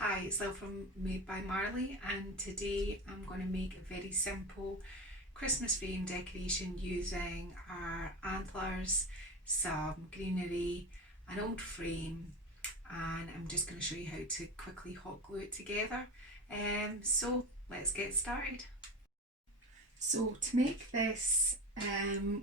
Hi, it's Lil from Made by Marley, and today I'm going to make a very simple Christmas frame decoration using our antlers, some greenery, an old frame, and I'm just going to show you how to quickly hot glue it together. So let's get started. So to make this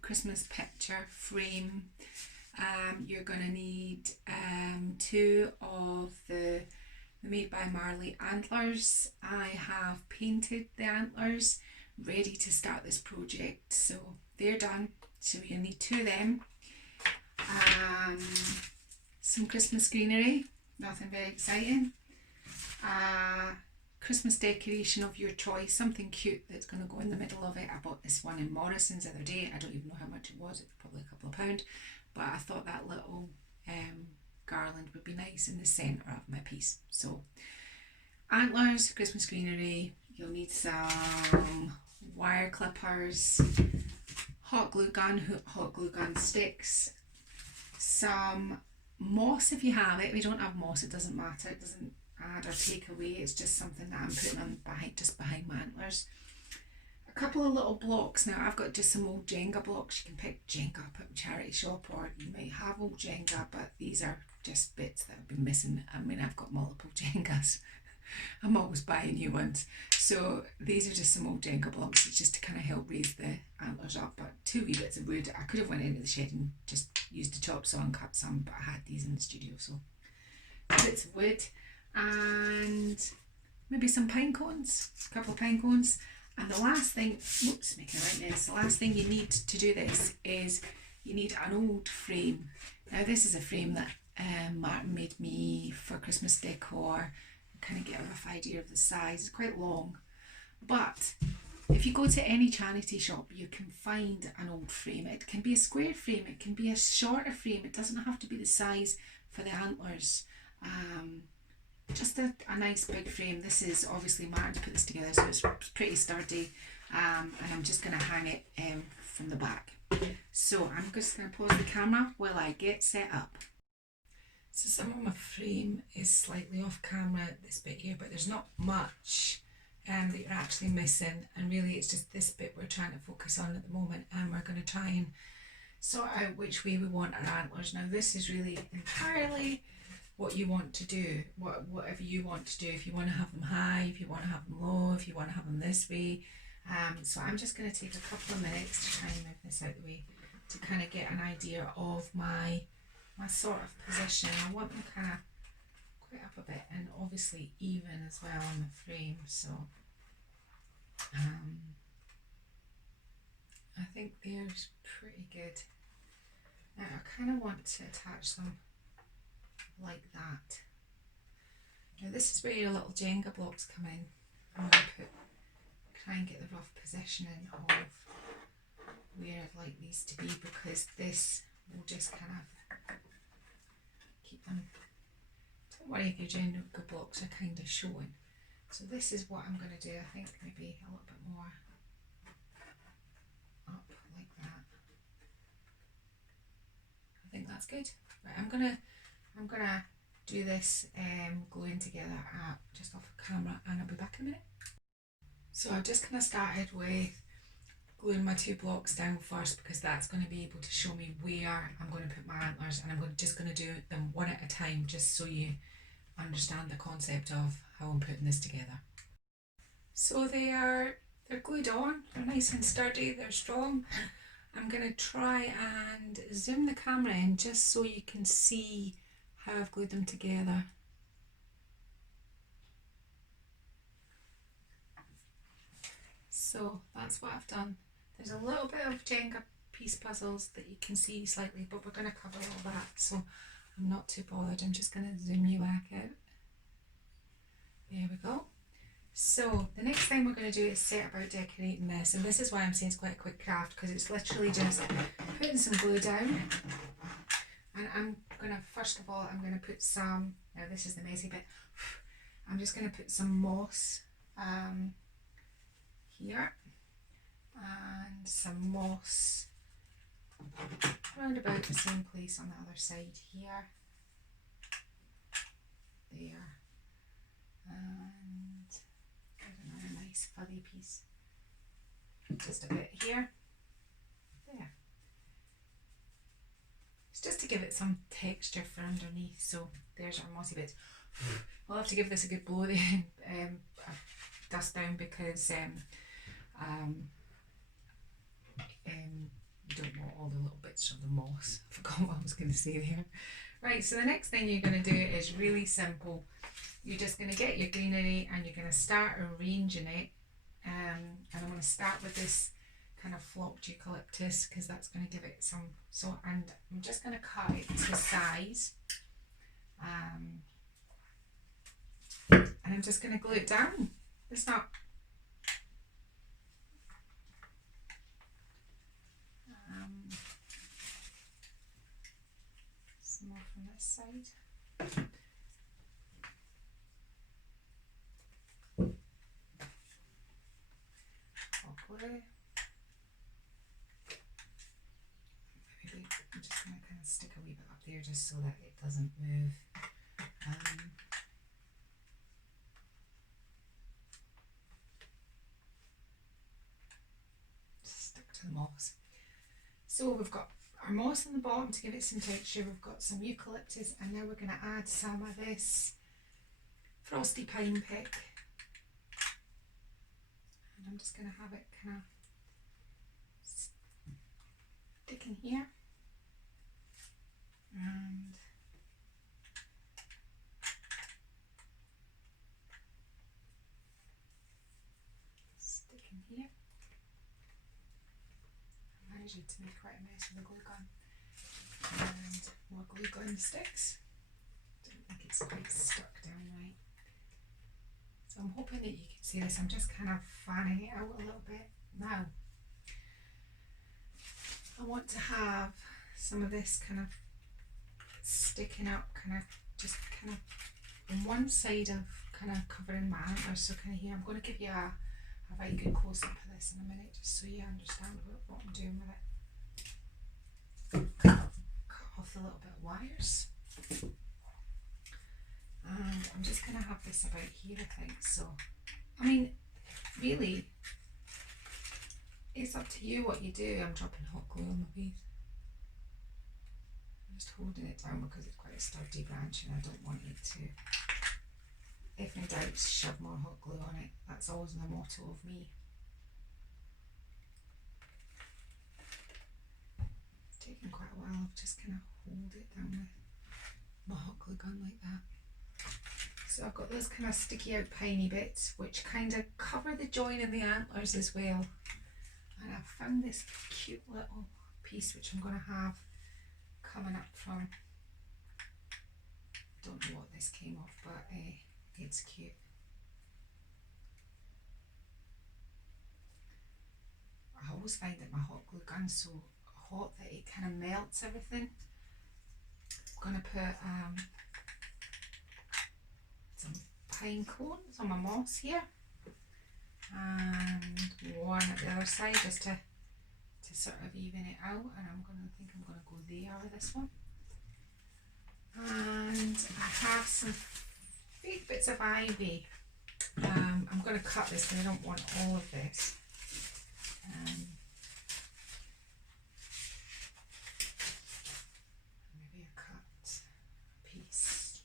Christmas picture frame, you're going to need two of the Made by Marley antlers. I have painted the antlers ready to start this project, so they're done. So you need two of them. Some Christmas greenery, nothing very exciting. Christmas decoration of your choice, something cute that's going to go in the middle of it. I bought this one in Morrison's the other day. I don't even know how much it was. It was probably a couple of pound, but I thought that little garland would be nice in the centre of my piece. So antlers, Christmas greenery, you'll need some wire clippers, hot glue gun sticks, some moss if you have it. If you don't have moss, it doesn't matter, it doesn't add or take away, it's just something that I'm putting on just behind my antlers. A couple of little blocks. Now I've got just some old Jenga blocks. You can pick Jenga up at a charity shop, or you might have old Jenga, but these are just bits that have been missing. I mean, I've got multiple Jengas. I'm always buying new ones. So these are just some old Jenga blocks. It's just to kind of help raise the antlers up. But two wee bits of wood. I could have went into the shed and just used a chop saw and cut some, but I had these in the studio. So bits of wood and maybe some pine cones, a couple of pine cones. And the last thing, whoops, making a right mess. The last thing you need to do this is you need an old frame. Now this is a frame that Martin made me for Christmas decor. Kind of get a rough idea of the size. It's quite long, but if you go to any charity shop, you can find an old frame. It can be a square frame, it can be a shorter frame. It doesn't have to be the size for the antlers. Just a nice big frame. This is obviously Martin put this together, so it's pretty sturdy, and I'm just going to hang it from the back. So I'm just going to pause the camera while I get set up. So some of my frame is slightly off camera, this bit here, but there's not much that you're actually missing, and really it's just this bit we're trying to focus on at the moment, and we're going to try and sort out which way we want our antlers. Now this is really entirely what you want to do, whatever you want to do. If you want to have them high, if you want to have them low, if you want to have them this way. So I'm just going to take a couple of minutes to try and move this out the way to kind of get an idea of my sort of position. I want them kind of quite up a bit and obviously even as well on the frame. So I think they're pretty good. Now I kind of want to attach them like that. Now this is where your little Jenga blocks come in. I'm going to try and get the rough positioning of where I'd like these to be, because this will just kind of keep them. Don't worry if your Jenga blocks are kind of showing. So this is what I'm going to do. I think maybe a little bit more up like that. I think that's good. Right, I'm gonna do this gluing together just off camera, and I'll be back in a minute. So I've just kind of started with gluing my two blocks down first, because that's going to be able to show me where I'm going to put my antlers, and I'm just going to do them one at a time just so you understand the concept of how I'm putting this together. So they're glued on, they're nice and sturdy, they're strong. I'm going to try and zoom the camera in just so you can see how I've glued them together. So that's what I've done. There's a little bit of Jenga piece puzzles that you can see slightly, but we're going to cover all that, so I'm not too bothered. I'm just going to zoom you back out. There we go. So the next thing we're going to do is set about decorating this, and this is why I'm saying it's quite a quick craft, because it's literally just putting some glue down. And I'm going to, first of all, I'm going to put some, now this is the messy bit, I'm just going to put some moss here, and some moss around about the same place on the other side here, there, and get another nice fuzzy piece. Just a bit here. There. It's just to give it some texture for underneath. So there's our mossy bits. I'll have to give this a good blow then, dust down, because you don't want all the little bits of the moss. I forgot what I was going to say there. Right, so the next thing you're going to do is really simple. You're just going to get your greenery and you're going to start arranging it. And I'm going to start with this kind of flopped eucalyptus, because that's going to give it some, and I'm just going to cut it to size. And I'm just going to glue it down. It's not some more from this side. Hot glue. Maybe I'm just going to kind of stick a wee bit up there just so that it doesn't move. Stick to the moss. So we've got our moss on the bottom to give it some texture. We've got some eucalyptus, and now we're going to add some of this frosty pine pick. And I'm just going to have it kind of stick in here. And stick in here. I managed to make quite a mess with the glue gun. And more glue gun sticks. Don't think it's quite stuck down right. So I'm hoping that you can see this. I'm just kind of fanning it out a little bit. Now, I want to have some of this kind of sticking up, kind of on one side of kind of covering my antlers. So kind of here, I'm going to give you a very good close up of this in a minute, just so you understand what I'm doing with it. Cut off a little bit of wires. And I'm just going to have this about here, I think. So, I mean, really, it's up to you what you do. I'm dropping hot glue on the piece. I'm just holding it down because it's quite a sturdy branch and I don't want it to, if in doubt, shove more hot glue on it. That's always the motto of me. It's taken quite a while. I'll just kind of hold it down with my hot glue gun like that. So I've got those kind of sticky out piney bits which kind of cover the join in the antlers as well. And I've found this cute little piece which I'm going to have coming up from, don't know what this came off, but it's cute. I always find that my hot glue gun's so hot that it kind of melts everything. I'm going to put some pine cones on my moss here, and one at the other side just to sort of even it out. And I'm going to go there with this one. And I have some big bits of ivy. I'm going to cut this because I don't want all of this. Maybe a cut piece.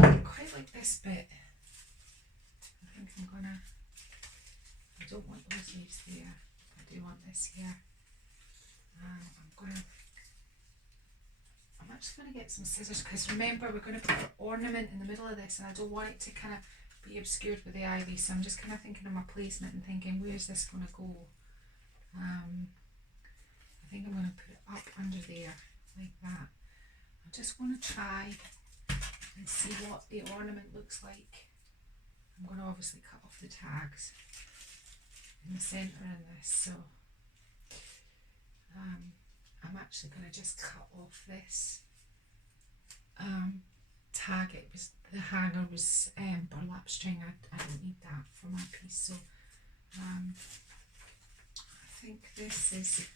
I quite like this bit. I think I'm gonna, I don't want those leaves there. I do want this here. I'm actually going to get some scissors because remember we're going to put an ornament in the middle of this and I don't want it to kind of be obscured with the ivy, so I'm just kind of thinking of my placement and thinking where's this going to go. I think I'm going to put it up under there like that. I just want to try and see what the ornament looks like. I'm going to obviously cut off the tags in the centre in this, so I'm actually going to just cut off this tag. It was, the hanger was burlap string. I don't need that for my piece, so I think this is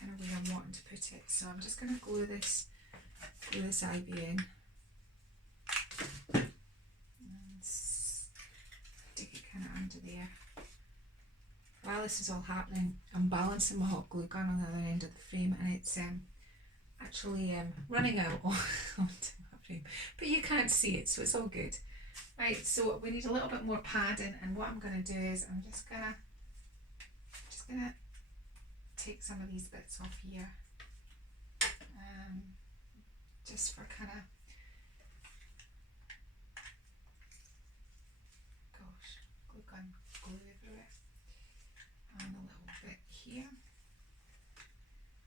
kind of where I'm wanting to put it. So I'm just going to glue this ivy in and stick it kind of under there. While this is all happening, I'm balancing my hot glue gun on the other end of the frame, and it's actually running out onto my frame, but you can't see it, so it's all good. Right, so we need a little bit more padding, and what I'm going to do is I'm just gonna take some of these bits off here, just for kind of, gosh, glue gun, glue everywhere, and a little bit here.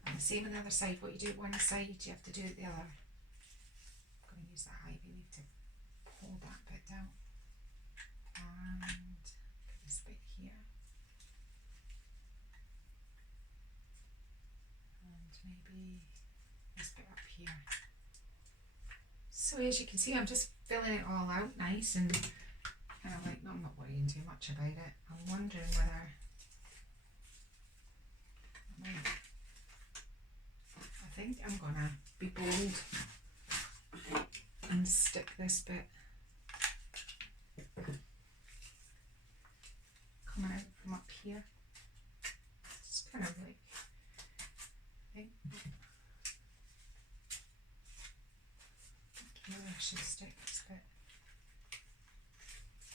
And the same on the other side. What you do at one side, you have to do at the other. I'm going to use that ivy leaf to hold that bit down, and this bit here, and maybe this bit up here. So as you can see, I'm just filling it all out nice and kind of like, no, I'm not worrying too much about it. I'm wondering whether I think I'm gonna be bold and stick this bit coming out from up here. It's kind of like, I think where I should stick this bit.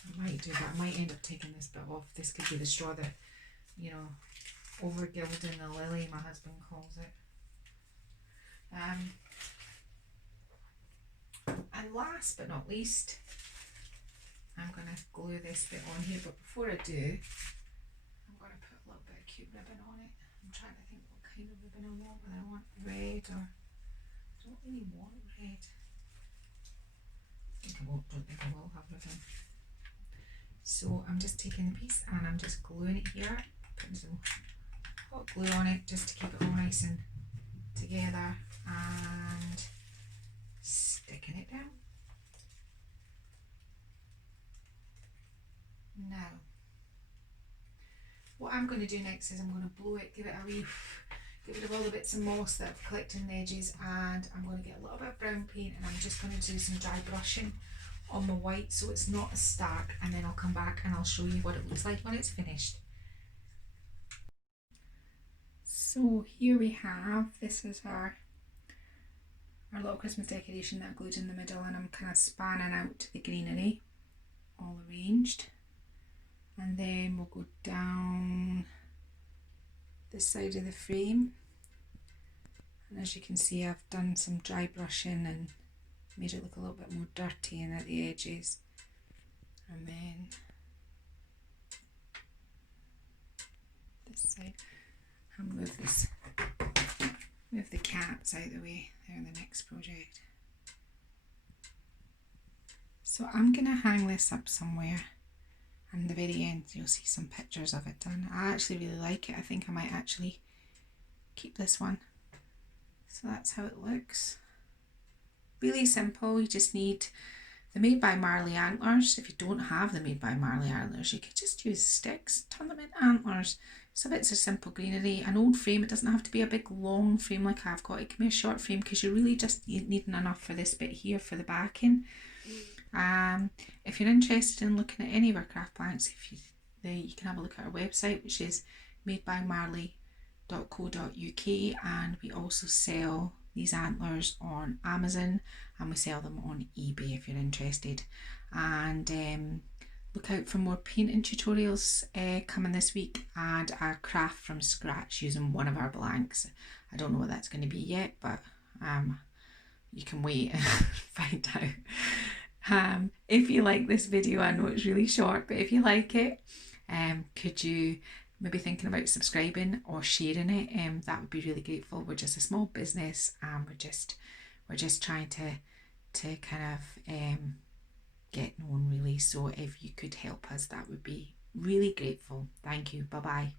I might do that. I might end up taking this bit off. This could be the straw that, you know, over gilding the lily, my husband calls it. And last but not least, I'm going to glue this bit on here, but before I do, I'm going to put a little bit of cute ribbon on it. I'm trying to think what kind of ribbon I want, whether I want red or, I don't really want red. Don't think I will have ribbon. So I'm just taking the piece and I'm just gluing it here, putting some hot glue on it just to keep it all nice and together, and sticking it down. Now, what I'm going to do next is I'm going to blow it, give it a wee, get rid of all the bits of moss that I've collected in the edges, and I'm going to get a little bit of brown paint, and I'm just going to do some dry brushing on my white so it's not as stark, and then I'll come back and I'll show you what it looks like when it's finished. So here we have, this is our little Christmas decoration that I glued in the middle, and I'm kind of spanning out the greenery all arranged, and then we'll go down this side of the frame, and as you can see I've done some dry brushing and made it look a little bit more dirty and at the edges, and then this side. I'll move the cats out of the way. They're in the next project. So I'm going to hang this up somewhere, and at the very end you'll see some pictures of it done. I actually really like it. I think I might actually keep this one. So that's how it looks. Really simple. You just need the Made by Marley antlers. If you don't have the Made by Marley antlers, you could just use sticks, turn them into antlers. So it's a simple greenery, an old frame. It doesn't have to be a big long frame like I've got. It can be a short frame because you're really just needing enough for this bit here for the backing. If you're interested in looking at any of our craft blanks, you can have a look at our website, which is madebymarley.co.uk, and we also sell these antlers on Amazon, and we sell them on eBay if you're interested. And look out for more painting tutorials coming this week, and a craft from scratch using one of our blanks. I don't know what that's going to be yet, but you can wait and find out. If you like this video, I know it's really short, but if you like it, could you maybe thinking about subscribing or sharing it? That would be really grateful. We're just a small business, and we're just trying to kind of get known really. So if you could help us, that would be really grateful. Thank you. Bye bye.